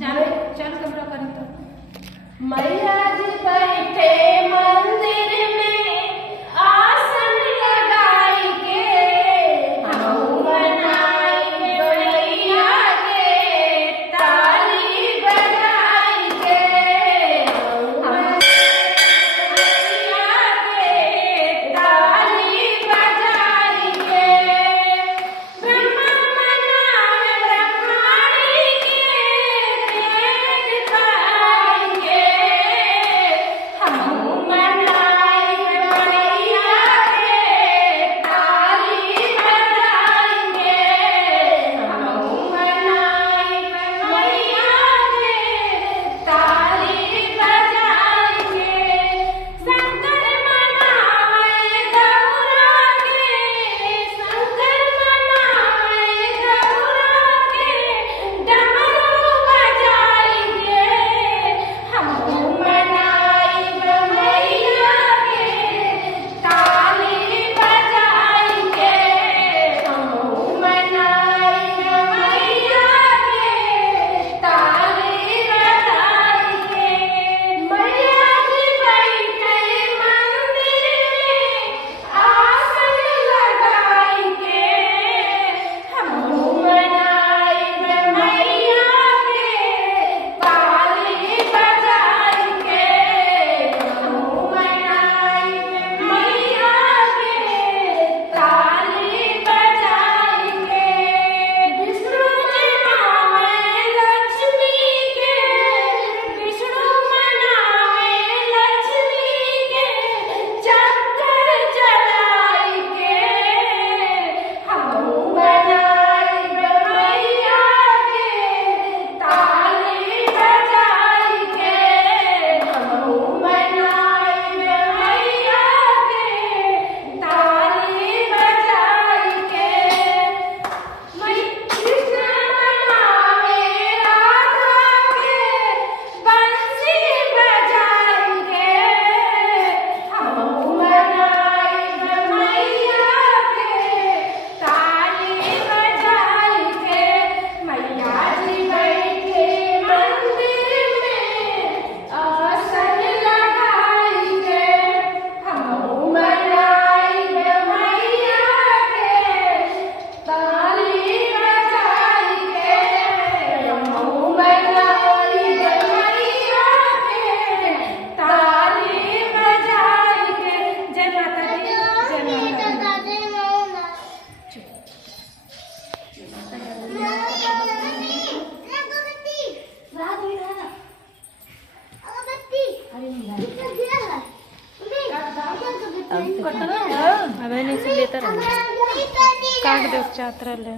चालू चालू कैमरा करी तो मैया जी बैठे मंदिर में आसन लगाई के हमहू मनाई मैया के ताली बजाई के हमहू मैया के ताली बजाई के ब्रह्मा मनावे ब्रह्माणी के तेज खाई के हमहू मनाई मैया के ताली बजाई के हमहू मनाई मैया के ताली बजाई के शंकर मनावे गौरा के शंकर मनावे गौरा के डमरू बजाई के हमहू मनाई मैया के ताली बजाई के हमहू मनाई मैया के ताली बजाई के मैया जी बैठे मंदिर में आसन लगाई के हमहू मनाई मैया के ताली बजाई के हमहू मनाई मैया के ताली बजाई के विष्णु जी मनावे लक्ष्मी के विष्णु मनावे लक्ष्मी के चक्कर चलाई के हमहू मनाई मैया के ताली बजाई के हमहू मनाई मैया के ताली बजाई के कृष्ण मनावे राधा के बंसी बजाई के हमहू मनाई मैया के ताली बजाई के मैया जी बैठे मंदिर में आसन लगाई के हमहू मनाई मैया के ताली बजाई के हमहू मनाई मैया के ताली बजाई के जय माता दी जय माता दी अब नहीं से लेता रहना काट दे चाहत रहे